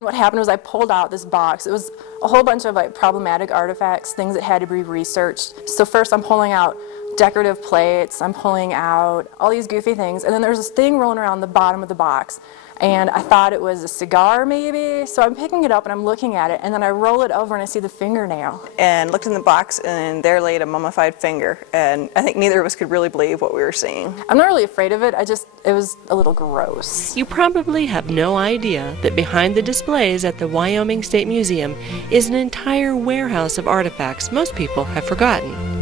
What happened was I pulled out this box. It was a whole bunch of like problematic artifacts, things that had to be researched. So first I'm pulling out decorative plates, I'm pulling out all these goofy things, and then there's this thing rolling around the bottom of the box. And I thought it was a cigar maybe, so I'm picking it up and I'm looking at it, and then I roll it over and I see the fingernail. And looked in the box, and there laid a mummified finger, and I think neither of us could really believe what we were seeing. I'm not really afraid of it, it was a little gross. You probably have no idea that behind the displays at the Wyoming State Museum is an entire warehouse of artifacts most people have forgotten.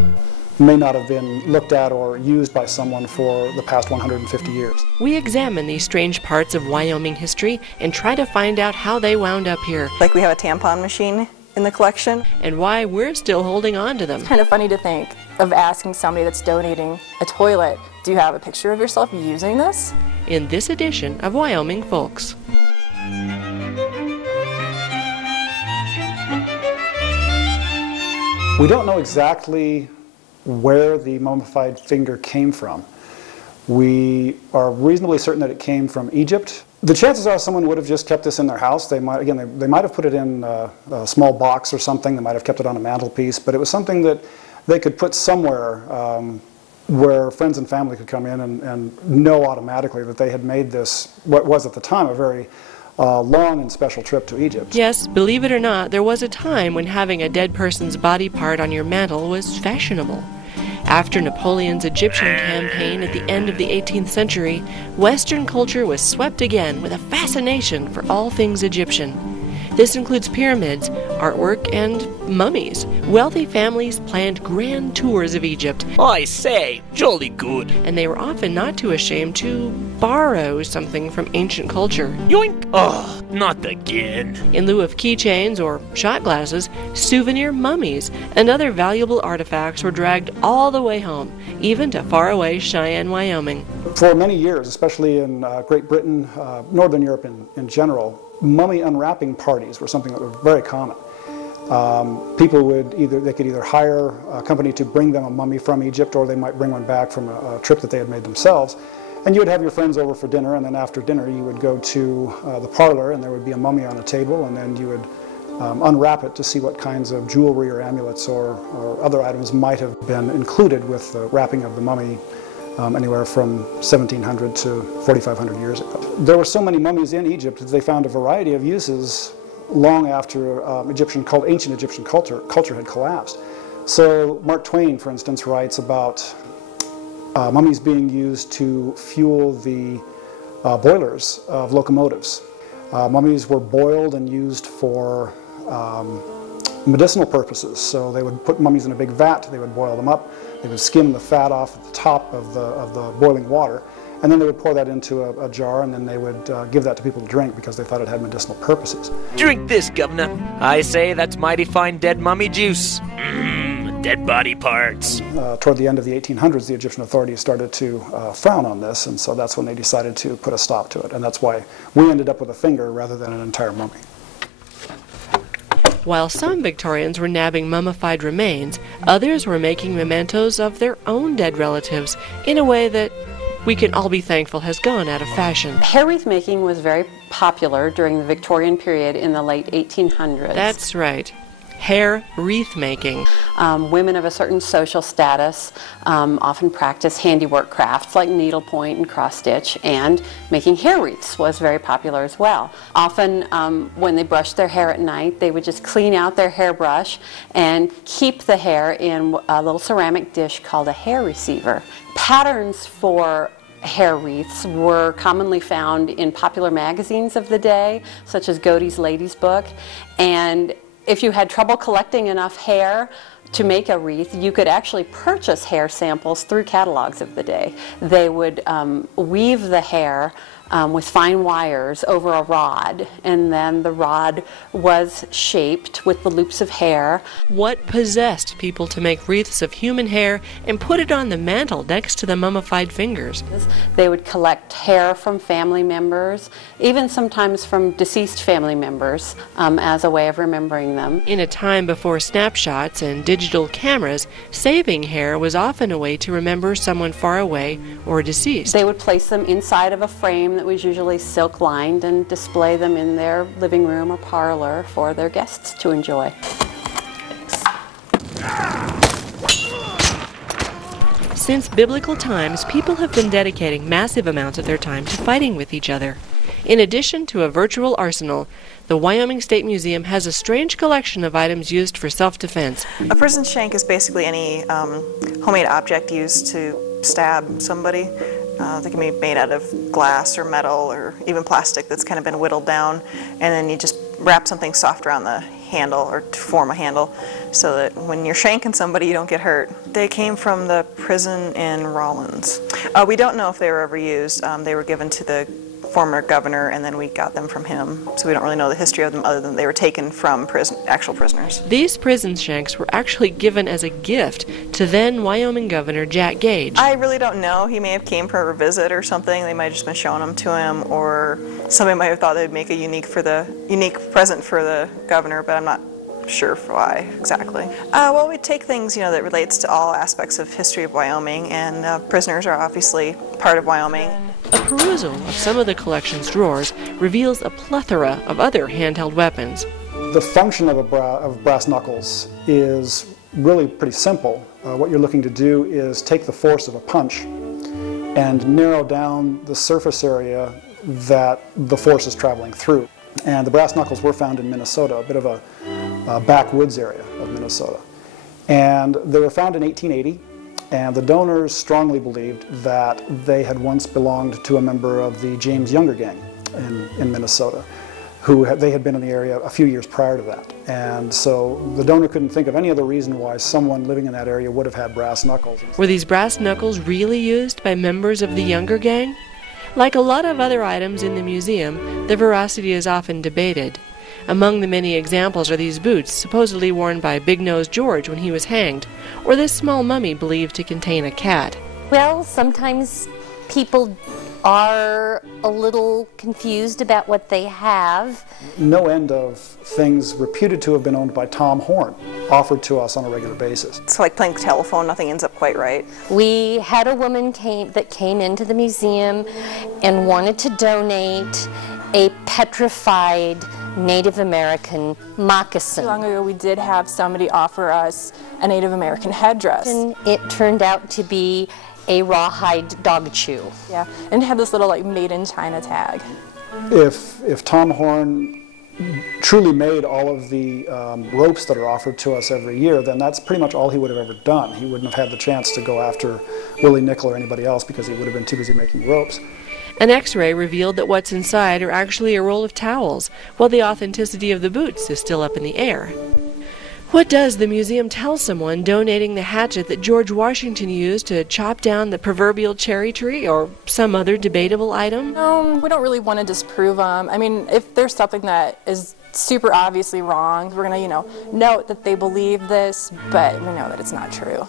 May not have been looked at or used by someone for the past 150 years. We examine these strange parts of Wyoming history and try to find out how they wound up here. Like we have a tampon machine in the collection. And why we're still holding on to them. It's kind of funny to think of asking somebody that's donating a toilet, do you have a picture of yourself using this? In this edition of Wyoming Folks. We don't know exactly where the mummified finger came from. We are reasonably certain that it came from Egypt. The chances are someone would have just kept this in their house. They might have put it in a small box or something. They might have kept it on a mantelpiece, but it was something that they could put somewhere where friends and family could come in and know automatically that they had made this, what was at the time a very long and special trip to Egypt. Yes, believe it or not, there was a time when having a dead person's body part on your mantle was fashionable. After Napoleon's Egyptian campaign at the end of the 18th century, Western culture was swept again with a fascination for all things Egyptian. This includes pyramids, artwork, and mummies. Wealthy families planned grand tours of Egypt. I say, jolly good. And they were often not too ashamed to borrow something from ancient culture. Yoink! Oh, not again. In lieu of keychains or shot glasses, souvenir mummies and other valuable artifacts were dragged all the way home, even to faraway Cheyenne, Wyoming. For many years, especially in Great Britain, Northern Europe in general, mummy unwrapping parties were something that was very common. People could either hire a company to bring them a mummy from Egypt, or they might bring one back from a trip that they had made themselves. And you would have your friends over for dinner, and then after dinner you would go to the parlor, and there would be a mummy on a table, and then you would unwrap it to see what kinds of jewelry or amulets or other items might have been included with the wrapping of the mummy. Anywhere from 1700 to 4,500 years ago. There were so many mummies in Egypt that they found a variety of uses long after ancient Egyptian culture had collapsed. So Mark Twain, for instance, writes about mummies being used to fuel the boilers of locomotives. Mummies were boiled and used for medicinal purposes. So they would put mummies in a big vat, they would boil them up, they would skim the fat off at the top of the boiling water, and then they would pour that into a jar, and then they would give that to people to drink because they thought it had medicinal purposes. Drink this, Governor. I say that's mighty fine dead mummy juice. Dead body parts. Toward the end of the 1800s, the Egyptian authorities started to frown on this, and so that's when they decided to put a stop to it, and that's why we ended up with a finger rather than an entire mummy. While some Victorians were nabbing mummified remains, others were making mementos of their own dead relatives in a way that we can all be thankful has gone out of fashion. Hair wreath making was very popular during the Victorian period in the late 1800s. That's right. Hair wreath making. Women of a certain social status often practice handiwork crafts like needlepoint and cross stitch, and making hair wreaths was very popular as well. Often when they brushed their hair at night, they would just clean out their hairbrush and keep the hair in a little ceramic dish called a hair receiver. Patterns for hair wreaths were commonly found in popular magazines of the day, such as Godey's Lady's Book, and if you had trouble collecting enough hair to make a wreath, you could actually purchase hair samples through catalogs of the day. They would weave the hair with fine wires over a rod, and then the rod was shaped with the loops of hair. What possessed people to make wreaths of human hair and put it on the mantle next to the mummified fingers? They would collect hair from family members, even sometimes from deceased family members, as a way of remembering them. In a time before snapshots and digital cameras, saving hair was often a way to remember someone far away or deceased. They would place them inside of a frame that was usually silk lined and display them in their living room or parlor for their guests to enjoy. Since biblical times, people have been dedicating massive amounts of their time to fighting with each other. In addition to a virtual arsenal, the Wyoming State Museum has a strange collection of items used for self-defense. A prison shank is basically any homemade object used to stab somebody. They can be made out of glass or metal or even plastic that's kind of been whittled down, and then you just wrap something soft around the handle or to form a handle so that when you're shanking somebody you don't get hurt. They came from the prison in Rawlins. We don't know if they were ever used. They were given to the former governor and then we got them from him, so we don't really know the history of them other than they were taken from actual prisoners. These prison shanks were actually given as a gift to then Wyoming Governor Jack Gage. I really don't know. He may have came for a visit or something. They might have just been showing them to him, or somebody might have thought they'd make a unique present for the governor, but I'm not sure why exactly. Well, we take things that relates to all aspects of history of Wyoming, and prisoners are obviously part of Wyoming. A perusal of some of the collection's drawers reveals a plethora of other handheld weapons. The function of brass knuckles is really pretty simple. What you're looking to do is take the force of a punch and narrow down the surface area that the force is traveling through. And the brass knuckles were found in Minnesota, a bit of a backwoods area of Minnesota. And they were found in 1880, and the donors strongly believed that they had once belonged to a member of the James Younger gang in Minnesota, they had been in the area a few years prior to that. And so the donor couldn't think of any other reason why someone living in that area would have had brass knuckles. Were these brass knuckles really used by members of the Younger gang? Like a lot of other items in the museum, the veracity is often debated. Among the many examples are these boots, supposedly worn by Big-Nosed George when he was hanged, or this small mummy believed to contain a cat. Well, sometimes people are a little confused about what they have. No end of things reputed to have been owned by Tom Horn offered to us on a regular basis. It's like playing telephone, nothing ends up quite right. We had a woman that came into the museum and wanted to donate a petrified Native American moccasin. Long ago we did have somebody offer us a Native American headdress. And it turned out to be a rawhide dog chew. Yeah, and it had this little made in China tag. If Tom Horn truly made all of the ropes that are offered to us every year, then that's pretty much all he would have ever done. He wouldn't have had the chance to go after Willie Nickel or anybody else because he would have been too busy making ropes. An X-ray revealed that what's inside are actually a roll of towels, while the authenticity of the boots is still up in the air. What does the museum tell someone donating the hatchet that George Washington used to chop down the proverbial cherry tree, or some other debatable item? We don't really want to disprove them. I mean, if there's something that is super obviously wrong, we're going to, note that they believe this, but we know that it's not true.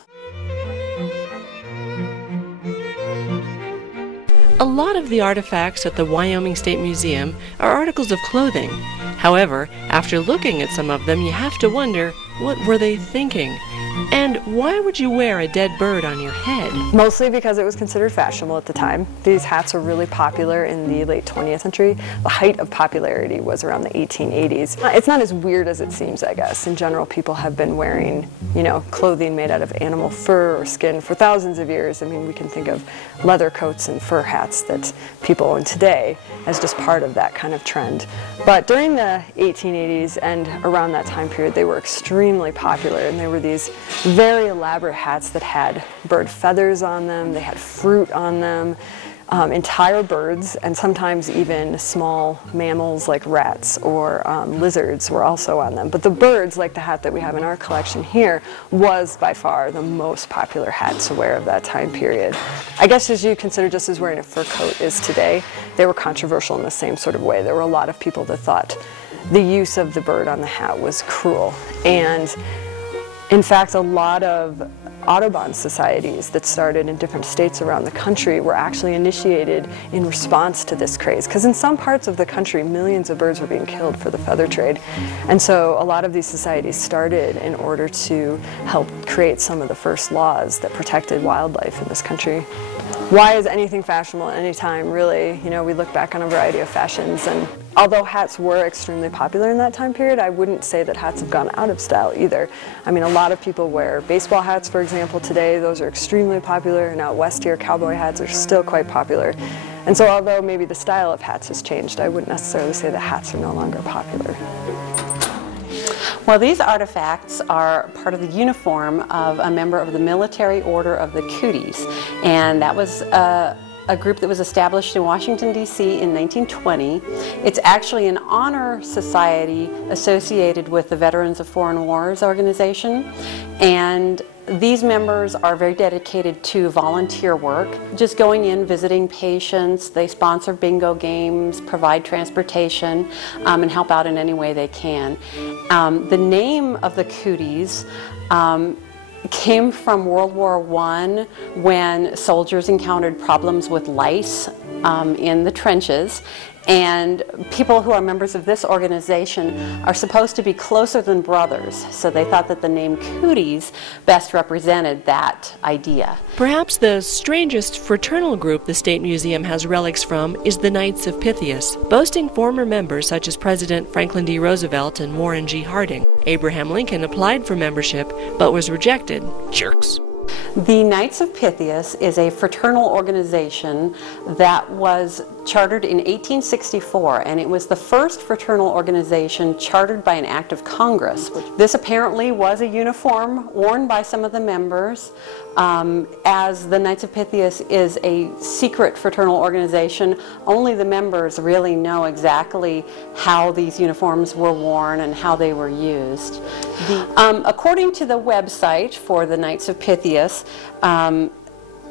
A lot of the artifacts at the Wyoming State Museum are articles of clothing. However, after looking at some of them, you have to wonder, what were they thinking? And why would you wear a dead bird on your head? Mostly because it was considered fashionable at the time. These hats were really popular in the late 20th century. The height of popularity was around the 1880s. It's not as weird as it seems, I guess. In general, people have been wearing, clothing made out of animal fur or skin for thousands of years. I mean, we can think of leather coats and fur hats that people own today as just part of that kind of trend. But during the 1880s and around that time period, they were extremely popular, and there were these very elaborate hats that had bird feathers on them, they had fruit on them, entire birds, and sometimes even small mammals like rats or lizards were also on them. But the birds, like the hat that we have in our collection here, was by far the most popular hat to wear of that time period. I guess as you consider just as wearing a fur coat is today, they were controversial in the same sort of way. There were a lot of people that thought the use of the bird on the hat was cruel. And in fact, a lot of Audubon societies that started in different states around the country were actually initiated in response to this craze. Because in some parts of the country, millions of birds were being killed for the feather trade. And so a lot of these societies started in order to help create some of the first laws that protected wildlife in this country. Why is anything fashionable at any time, really? You know, we look back on a variety of fashions, and although hats were extremely popular in that time period, I wouldn't say that hats have gone out of style either. I mean, a lot of people wear baseball hats, for example, today. Those are extremely popular, and out west here, cowboy hats are still quite popular. And so although maybe the style of hats has changed, I wouldn't necessarily say that hats are no longer popular. Well, these artifacts are part of the uniform of a member of the Military Order of the Cooties, and that was a group that was established in Washington, D.C. in 1920. It's actually an honor society associated with the Veterans of Foreign Wars organization, and these members are very dedicated to volunteer work, just going in, visiting patients. They sponsor bingo games, provide transportation, and help out in any way they can. The name of the Cooties came from World War I, when soldiers encountered problems with lice in the trenches, and people who are members of this organization are supposed to be closer than brothers, so they thought that the name Cooties best represented that idea. Perhaps the strangest fraternal group the State Museum has relics from is the Knights of Pythias, boasting former members such as President Franklin D. Roosevelt and Warren G. Harding. Abraham Lincoln applied for membership but was rejected. Jerks. The Knights of Pythias is a fraternal organization that was chartered in 1864, and it was the first fraternal organization chartered by an act of Congress. This apparently was a uniform worn by some of the members. As the Knights of Pythias is a secret fraternal organization, only the members really know exactly how these uniforms were worn and how they were used. According to the website for the Knights of Pythias,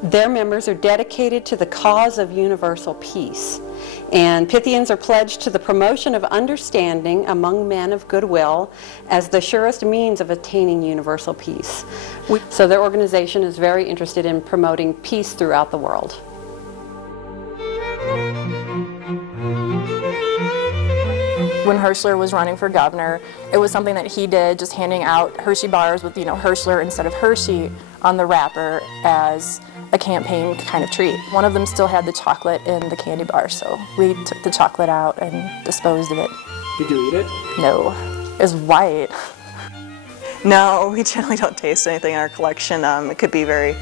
their members are dedicated to the cause of universal peace. And Pythians are pledged to the promotion of understanding among men of goodwill as the surest means of attaining universal peace. So their organization is very interested in promoting peace throughout the world. When Herschler was running for governor, it was something that he did, just handing out Hershey bars with, Herschler instead of Hershey on the wrapper as a campaign kind of treat. One of them still had the chocolate in the candy bar, so we took the chocolate out and disposed of it. Did you eat it? No. It was white. No, we generally don't taste anything in our collection. It could be very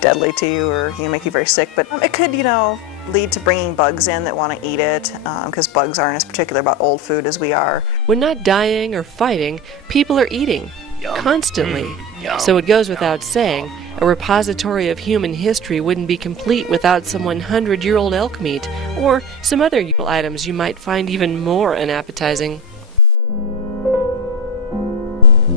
deadly to you or make you very sick, but it could, lead to bringing bugs in that want to eat it, because bugs aren't as particular about old food as we are. When not dying or fighting, people are eating. Constantly. So it goes without saying, a repository of human history wouldn't be complete without some 100-year-old elk meat, or some other items you might find even more unappetizing.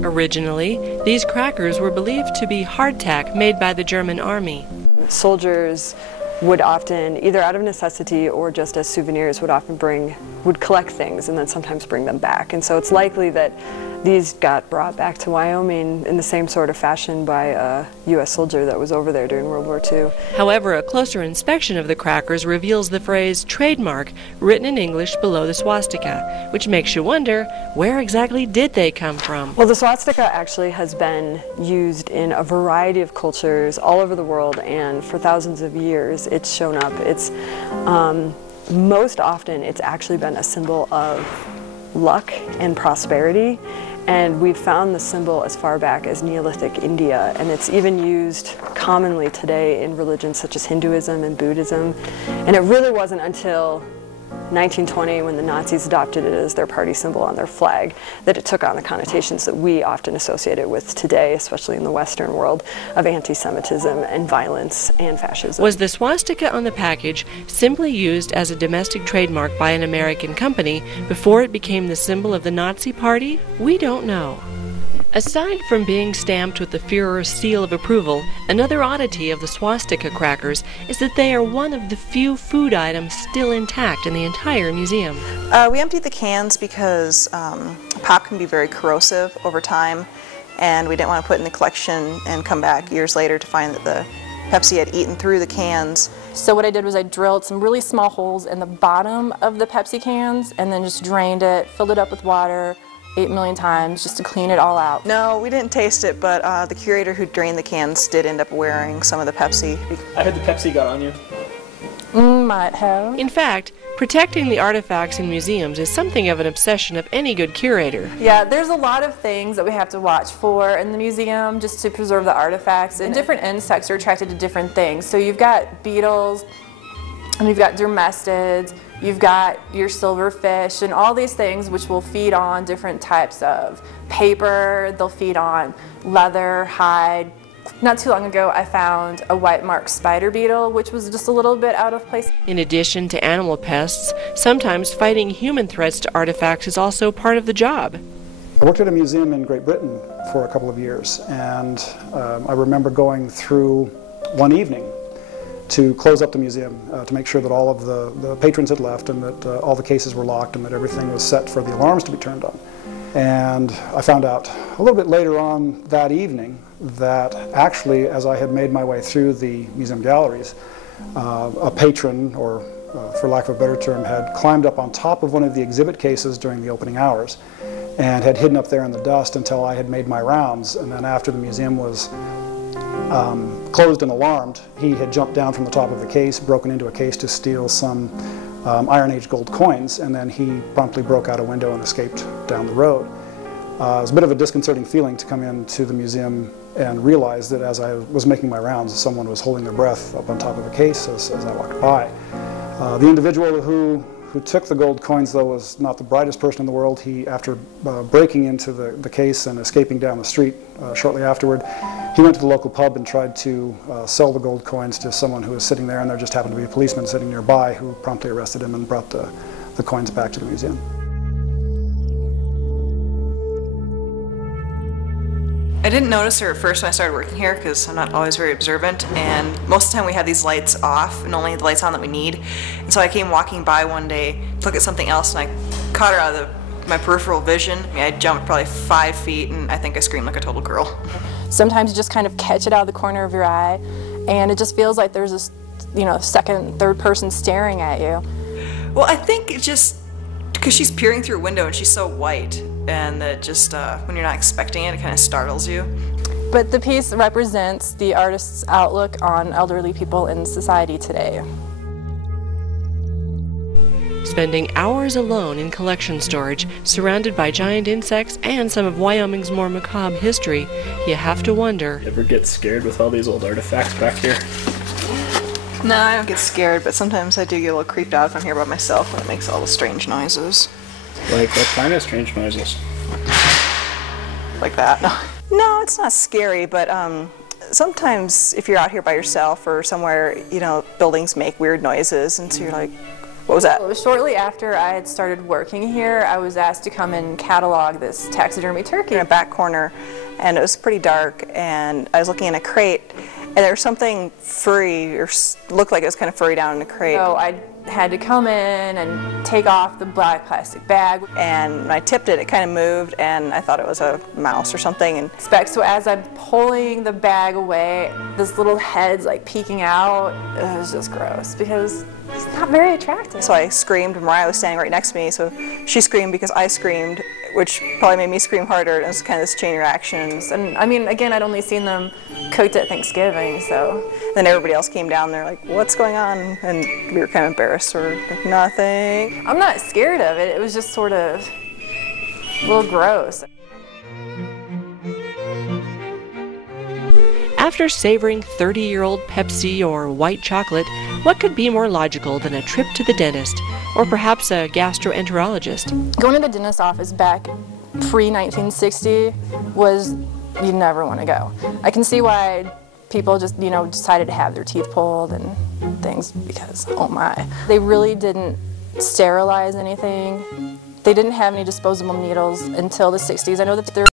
Originally, these crackers were believed to be hardtack made by the German army. Soldiers would often, either out of necessity or just as souvenirs, would collect things and then sometimes bring them back. And so it's likely that these got brought back to Wyoming in the same sort of fashion by a U.S. soldier that was over there during World War II. However, a closer inspection of the crackers reveals the phrase trademark written in English below the swastika, which makes you wonder, where exactly did they come from? Well, the swastika actually has been used in a variety of cultures all over the world, and for thousands of years it's shown up. It's most often it's actually been a symbol of luck and prosperity, and we've found the symbol as far back as Neolithic India, and it's even used commonly today in religions such as Hinduism and Buddhism. And it really wasn't until 1920, when the Nazis adopted it as their party symbol on their flag, that it took on the connotations that we often associate it with today, especially in the Western world, of anti-Semitism and violence and fascism. Was the swastika on the package simply used as a domestic trademark by an American company before it became the symbol of the Nazi Party? We don't know. Aside from being stamped with the Führer's seal of approval, another oddity of the swastika crackers is that they are one of the few food items still intact in the entire museum. We emptied the cans because pop can be very corrosive over time, and we didn't want to put it in the collection and come back years later to find that the Pepsi had eaten through the cans. So what I did was I drilled some really small holes in the bottom of the Pepsi cans and then just drained it, filled it up with water, 8 million times just to clean it all out. No, we didn't taste it, but the curator who drained the cans did end up wearing some of the Pepsi. I heard the Pepsi got on you. Might have. In fact, protecting the artifacts in museums is something of an obsession of any good curator. Yeah, there's a lot of things that we have to watch for in the museum just to preserve the artifacts. And different insects are attracted to different things. So you've got beetles, and you've got dermestids, you've got your silverfish, and all these things which will feed on different types of paper. They'll feed on leather, hide. Not too long ago, I found a white-marked spider beetle, which was just a little bit out of place. In addition to animal pests, sometimes fighting human threats to artifacts is also part of the job. I worked at a museum in Great Britain for a couple of years, and I remember going through one evening to close up the museum to make sure that all of the patrons had left and that all the cases were locked and that everything was set for the alarms to be turned on. And I found out a little bit later on that evening that actually, as I had made my way through the museum galleries, a patron, or for lack of a better term, had climbed up on top of one of the exhibit cases during the opening hours and had hidden up there in the dust until I had made my rounds. And then after the museum was closed and alarmed, he had jumped down from the top of the case, broken into a case to steal some Iron Age gold coins, and then he promptly broke out a window and escaped down the road. It was a bit of a disconcerting feeling to come into the museum and realize that as I was making my rounds, someone was holding their breath up on top of a case as I walked by. The individual who took the gold coins, though, was not the brightest person in the world. He, after breaking into the case and escaping down the street shortly afterward, he went to the local pub and tried to sell the gold coins to someone who was sitting there, and there just happened to be a policeman sitting nearby who promptly arrested him and brought the coins back to the museum. I didn't notice her at first when I started working here because I'm not always very observant, and most of the time we have these lights off and only the lights on that we need. And so I came walking by one day to look at something else, and I caught her out of my peripheral vision. I mean, I jumped probably 5 feet, and I think I screamed like a total girl. Sometimes you just kind of catch it out of the corner of your eye, and it just feels like there's this, second, third person staring at you. Well, I think it's just because she's peering through a window and she's so white, and that just when you're not expecting it, it kind of startles you. But the piece represents the artist's outlook on elderly people in society today. Spending hours alone in collection storage, surrounded by giant insects and some of Wyoming's more macabre history, you have to wonder. You ever get scared with all these old artifacts back here? No, I don't get scared, but sometimes I do get a little creeped out if I'm here by myself when it makes all the strange noises. Like what kind of strange noises? Like that? No, it's not scary, but sometimes if you're out here by yourself or somewhere, buildings make weird noises, and so you're like, what was that? Well, shortly after I had started working here, I was asked to come and catalog this taxidermy turkey. In a back corner, and it was pretty dark, and I was looking in a crate, and there was something furry, or looked like it was kind of furry down in the crate. So I had to come in and take off the black plastic bag. And when I tipped it, it kind of moved, and I thought it was a mouse or something. And so as I'm pulling the bag away, this little head's like peeking out. It was just gross because it's not very attractive. So I screamed, and Mariah was standing right next to me, so she screamed because I screamed, which probably made me scream harder. And it was kind of this chain reactions. And I mean, again, I'd only seen them cooked at Thanksgiving, so. Then everybody else came down, they're like, what's going on? And we were kind of embarrassed, or like, nothing. I'm not scared of it, it was just sort of a little gross. After savoring 30-year-old Pepsi or white chocolate, what could be more logical than a trip to the dentist, or perhaps a gastroenterologist? Going to the dentist's office back pre-1960 was, you never want to go. I can see why people just, decided to have their teeth pulled and things because, oh my. They really didn't sterilize anything. They didn't have any disposable needles until the 60s. I know that there